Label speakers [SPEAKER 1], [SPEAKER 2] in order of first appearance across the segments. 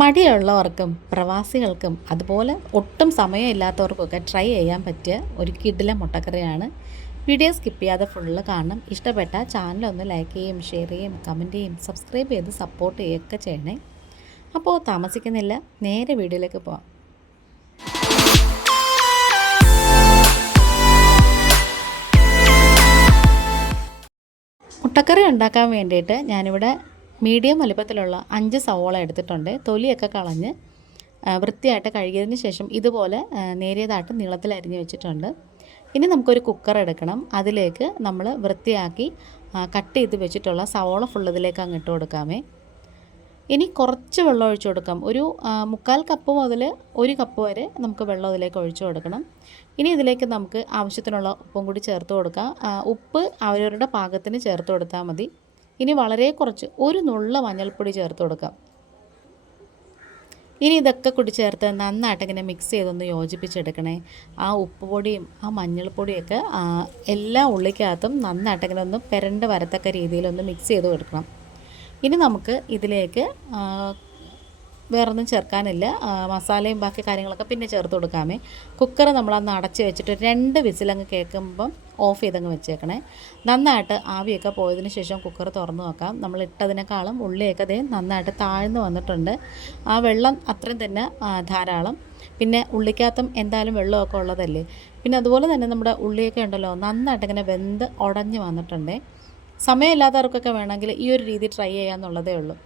[SPEAKER 1] മടിയുള്ളവർക്കും പ്രവാസികൾക്കും അതുപോലെ ഒട്ടും സമയമില്ലാത്തവർക്കൊക്കെ ട്രൈ ചെയ്യാൻ പറ്റിയ ഒരു കിടില മുട്ടക്കറിയാണ്. വീഡിയോ സ്കിപ്പ് ചെയ്യാതെ ഫുള്ള് കാണണം. ഇഷ്ടപ്പെട്ട ചാനലൊന്ന് ലൈക്ക് ചെയ്യും ഷെയർ ചെയ്യും കമന്റ് ചെയ്യും സബ്സ്ക്രൈബ് ചെയ്ത് സപ്പോർട്ട് ചെയ്യുകയൊക്കെ ചെയ്യണേ. അപ്പോൾ താമസിക്കുന്നില്ല നേരെ വീഡിയോയിലേക്ക് പോവാം. മുട്ടക്കറി ഉണ്ടാക്കാൻ വേണ്ടിയിട്ട് ഞാനിവിടെ മീഡിയം വലുപ്പത്തിലുള്ള അഞ്ച് സവോള എടുത്തിട്ടുണ്ട്. തൊലിയൊക്കെ കളഞ്ഞ് വൃത്തിയായിട്ട് കഴുകിയതിന് ശേഷം ഇതുപോലെ നേരിയതായിട്ട് നീളത്തിൽ അരിഞ്ഞു വെച്ചിട്ടുണ്ട്. ഇനി നമുക്കൊരു കുക്കർ എടുക്കണം. അതിലേക്ക് നമ്മൾ വൃത്തിയാക്കി കട്ട് ചെയ്ത് വെച്ചിട്ടുള്ള സവോള ഫുൾ ഇതിലേക്ക് അങ്ങ് ഇട്ട് കൊടുക്കാമേ. ഇനി കുറച്ച് വെള്ളം ഒഴിച്ചു കൊടുക്കാം. ഒരു മുക്കാൽ കപ്പ് മുതൽ ഒരു കപ്പ് വരെ നമുക്ക് വെള്ളം ഇതിലേക്ക് ഒഴിച്ചു കൊടുക്കണം. ഇനി ഇതിലേക്ക് നമുക്ക് ആവശ്യത്തിനുള്ള ഉപ്പും കൂടി ചേർത്ത് കൊടുക്കാം. ഉപ്പ് അവരവരുടെ പാകത്തിന് ചേർത്ത് കൊടുത്താൽ മതി. ഇനി വളരെ കുറച്ച് ഒരു നുള്ള മഞ്ഞൾപ്പൊടി ചേർത്ത് കൊടുക്കാം. ഇനി ഇതൊക്കെ കൂടി ചേർത്ത് നന്നായിട്ട് ഇങ്ങനെ മിക്സ് ചെയ്തൊന്ന് യോജിപ്പിച്ചെടുക്കണേ. ആ ഉപ്പുപൊടിയും ആ മഞ്ഞൾപ്പൊടിയൊക്കെ എല്ലാ ഉള്ളിക്കകത്തും നന്നായിട്ട് ഇങ്ങനെ ഒന്ന് പെരണ്ട് വരത്തക്ക രീതിയിലൊന്ന് മിക്സ് ചെയ്ത് കൊടുക്കണം. ഇനി നമുക്ക് ഇതിലേക്ക് വേറൊന്നും ചേർക്കാനില്ല. മസാലയും ബാക്കി കാര്യങ്ങളൊക്കെ പിന്നെ ചേർത്ത് കൊടുക്കാമേ. കുക്കർ നമ്മളന്ന് അടച്ച് വെച്ചിട്ട് രണ്ട് വിസിലങ്ങ് കേൾക്കുമ്പം ഓഫ് ചെയ്തങ്ങ് വെച്ചേക്കണേ. നന്നായിട്ട് ആവിയൊക്കെ പോയതിന് ശേഷം കുക്കർ തുറന്നു നോക്കാം. നമ്മൾ ഇട്ടതിനേക്കാളും ഉള്ളിയൊക്കെ ദേ നന്നായിട്ട് താഴ്ന്നു വന്നിട്ടുണ്ട്. ആ വെള്ളം അത്രയും തന്നെ ധാരാളം. പിന്നെ ഉള്ളിക്കകത്തും എന്തായാലും വെള്ളമൊക്കെ ഉള്ളതല്ലേ? പിന്നെ അതുപോലെ തന്നെ നമ്മുടെ ഉള്ളിയൊക്കെ ഉണ്ടല്ലോ നന്നായിട്ട് ഇങ്ങനെ വെന്ത് ഉടഞ്ഞ് വന്നിട്ടുണ്ടേ. സമയമില്ലാത്തവർക്കൊക്കെ വേണമെങ്കിൽ ഈ ഒരു രീതി ട്രൈ ചെയ്യാമെന്നുള്ളതേ ഉള്ളൂ.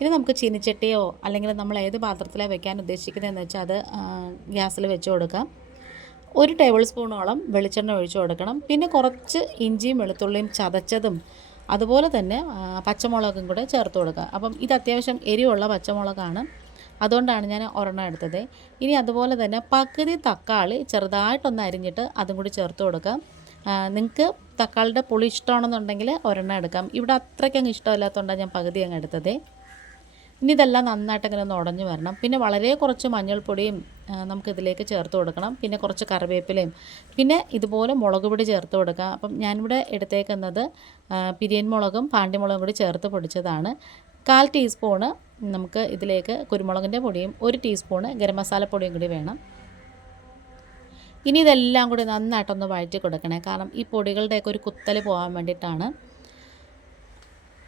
[SPEAKER 1] ഇനി നമുക്ക് ചീനിച്ചട്ടിയോ അല്ലെങ്കിൽ നമ്മൾ ഏത് പാത്രത്തിലാണ് വെക്കാൻ ഉദ്ദേശിക്കുന്നതെന്ന് വെച്ചാൽ അത് ഗ്യാസിൽ വെച്ച് കൊടുക്കാം. ഒരു ടേബിൾ സ്പൂണോളം വെളിച്ചെണ്ണ ഒഴിച്ചു കൊടുക്കണം. പിന്നെ കുറച്ച് ഇഞ്ചിയും വെളുത്തുള്ളിയും ചതച്ചതും അതുപോലെ തന്നെ പച്ചമുളകും കൂടെ ചേർത്ത് കൊടുക്കുക. അപ്പം ഇത് അത്യാവശ്യം എരിവുള്ള പച്ചമുളകാണ്. അതുകൊണ്ടാണ് ഞാൻ ഒരെണ്ണം എടുത്തത്. ഇനി അതുപോലെ തന്നെ പകുതി തക്കാളി ചെറുതായിട്ടൊന്ന് അരിഞ്ഞിട്ട് അതും കൂടി ചേർത്ത് കൊടുക്കാം. നിങ്ങൾക്ക് തക്കാളിയുടെ പുളി ഇഷ്ടമാണെന്നുണ്ടെങ്കിൽ ഒരെണ്ണം എടുക്കാം. ഇവിടെ അത്രയ്ക്കങ്ങ് ഇഷ്ടമില്ലാത്തതുകൊണ്ടാണ് ഞാൻ പകുതി അങ്ങ് എടുത്തത്. ഇനി ഇതെല്ലാം നന്നായിട്ട് ഇങ്ങനെ ഒന്ന് വരണം. പിന്നെ വളരെ കുറച്ച് മഞ്ഞൾപ്പൊടിയും നമുക്കിതിലേക്ക് ചേർത്ത് കൊടുക്കണം. പിന്നെ കുറച്ച് കറിവേപ്പിലയും പിന്നെ ഇതുപോലെ മുളക് പൊടി ചേർത്ത് കൊടുക്കുക. അപ്പം ഞാനിവിടെ എടുത്തേക്കുന്നത് പിരിയൻ മുളകും പാണ്ടിമുളകും കൂടി ചേർത്ത് പൊടിച്ചതാണ്. കാൽ ടീസ്പൂണ് നമുക്ക് ഇതിലേക്ക് കുരുമുളകിന്റെ പൊടിയും ഒരു ടീസ്പൂണ് ഗരം മസാല പൊടിയും കൂടി വേണം. ഇനി ഇതെല്ലാം കൂടി നന്നായിട്ടൊന്ന് വഴറ്റി കൊടുക്കണേ. കാരണം ഈ പൊടികളുടെയൊക്കെ ഒരു കുത്തൽ പോകാൻ വേണ്ടിയിട്ടാണ്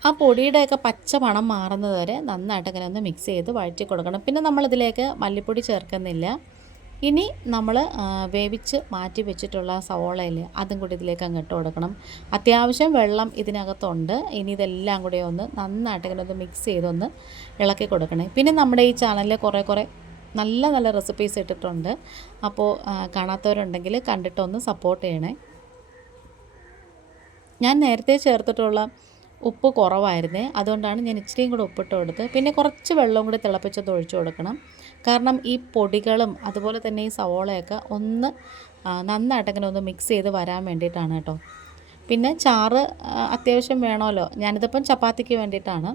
[SPEAKER 1] ആ പൊടിയുടെയൊക്കെ പച്ച മണം മാറുന്നത് വരെ നന്നായിട്ട് ഇങ്ങനെ ഒന്ന് മിക്സ് ചെയ്ത് വഴറ്റി കൊടുക്കണം. പിന്നെ നമ്മളിതിലേക്ക് മല്ലിപ്പൊടി ചേർക്കുന്നില്ല. ഇനി നമ്മൾ വേവിച്ച് മാറ്റി വെച്ചിട്ടുള്ള സവോളയിൽ അതും കൂടി ഇതിലേക്ക് അങ്ങ് ഇട്ട് കൊടുക്കണം. അത്യാവശ്യം വെള്ളം ഇതിനകത്തുണ്ട്. ഇനി ഇതെല്ലാം കൂടി ഒന്ന് നന്നായിട്ട് ഇങ്ങനെ ഒന്ന് മിക്സ് ചെയ്തൊന്ന് ഇളക്കി കൊടുക്കണേ. പിന്നെ നമ്മുടെ ഈ ചാനലിൽ കുറേ കുറേ നല്ല നല്ല റെസിപ്പീസ് ഇട്ടിട്ടുണ്ട്. അപ്പോൾ കാണാത്തവരുണ്ടെങ്കിൽ കണ്ടിട്ടൊന്ന് സപ്പോർട്ട് ചെയ്യണേ. ഞാൻ നേരത്തെ ചേർത്തിട്ടുള്ള ഉപ്പ് കുറവായിരുന്നേ. അതുകൊണ്ടാണ് ഞാൻ ഇച്ചിരിയും കൂടെ ഉപ്പിട്ട് കൊടുത്ത് പിന്നെ കുറച്ച് വെള്ളവും കൂടി തിളപ്പിച്ചത് ഒഴിച്ചു കൊടുക്കണം. കാരണം ഈ പൊടികളും അതുപോലെ തന്നെ ഈ സവോളയൊക്കെ ഒന്ന് നന്നായിട്ട് ഇങ്ങനെ ഒന്ന് മിക്സ് ചെയ്ത് വരാൻ വേണ്ടിയിട്ടാണ് കേട്ടോ. പിന്നെ ചാറ് അത്യാവശ്യം വേണമല്ലോ. ഞാനിതിപ്പം ചപ്പാത്തിക്ക് വേണ്ടിയിട്ടാണ്.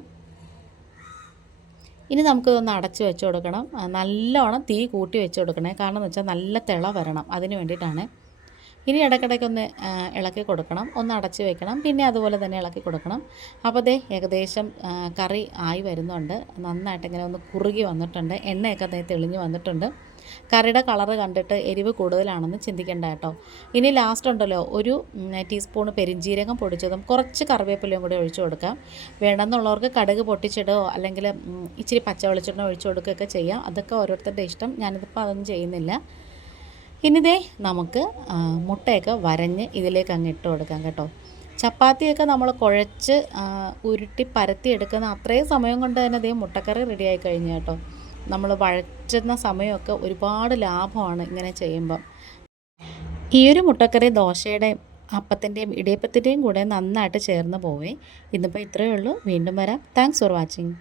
[SPEAKER 1] ഇനി നമുക്കിതൊന്ന് അടച്ച് വെച്ച് കൊടുക്കണം. നല്ലോണം തീ കൂട്ടി വെച്ച് കൊടുക്കണേ. കാരണം എന്ന് വെച്ചാൽ നല്ല തിള വരണം. അതിന് വേണ്ടിയിട്ടാണ്. ഇനി ഇടയ്ക്കിടയ്ക്കൊന്ന് ഇളക്കി കൊടുക്കണം. ഒന്ന് അടച്ച് വെക്കണം. പിന്നെ അതുപോലെ തന്നെ ഇളക്കി കൊടുക്കണം. അപ്പോൾ ദേ ഏകദേശം കറി ആയി വരുന്നുണ്ട്. നന്നായിട്ട് ഇങ്ങനെ ഒന്ന് കുറുകി വന്നിട്ടുണ്ട്. എണ്ണയൊക്കെ അതേ തെളിഞ്ഞ് വന്നിട്ടുണ്ട്. കറിയുടെ കളറ് കണ്ടിട്ട് എരിവ് കൂടുതലാണെന്ന് ചിന്തിക്കേണ്ട കേട്ടോ. ഇനി ലാസ്റ്റ് ഉണ്ടല്ലോ ഒരു ടീസ്പൂൺ പെരിഞ്ജീരകം പൊടിച്ചതും കുറച്ച് കറിവേപ്പിലയും കൂടി ഒഴിച്ചു കൊടുക്കാം. വേണമെന്നുള്ളവർക്ക് കടുക് പൊട്ടിച്ചിടുകയോ അല്ലെങ്കിൽ ഇച്ചിരി പച്ച വെളിച്ചെണ്ണ ഒഴിച്ചു കൊടുക്കുകയൊക്കെ ചെയ്യാം. അതൊക്കെ ഓരോരുത്തരുടെ ഇഷ്ടം. ഞാനിതിപ്പോൾ അതൊന്നും ചെയ്യുന്നില്ല. ഇനിതേ നമുക്ക് മുട്ടയൊക്കെ വരഞ്ഞ് ഇതിലേക്ക് അങ്ങ് ഇട്ട് കൊടുക്കാം കേട്ടോ. ചപ്പാത്തിയൊക്കെ നമ്മൾ കുഴച്ച് ഉരുട്ടി പരത്തി എടുക്കുന്ന അത്രയും സമയം കൊണ്ട് തന്നെ ദേ മുട്ടക്കറി റെഡിയായി കഴിഞ്ഞു കേട്ടോ. നമ്മൾ വഴറ്റുന്ന സമയമൊക്കെ ഒരുപാട് ലാഭമാണ് ഇങ്ങനെ ചെയ്യുമ്പം. ഈ ഒരു മുട്ടക്കറി ദോശയുടെയും അപ്പത്തിന്റെയും ഇടിയപ്പത്തിന്റെയും കൂടെ നന്നായിട്ട് ചേർന്ന് പോവേ. ഇന്നിപ്പോൾ ഇത്രയേ ഉള്ളൂ. വീണ്ടും വരാം. Thanks for watching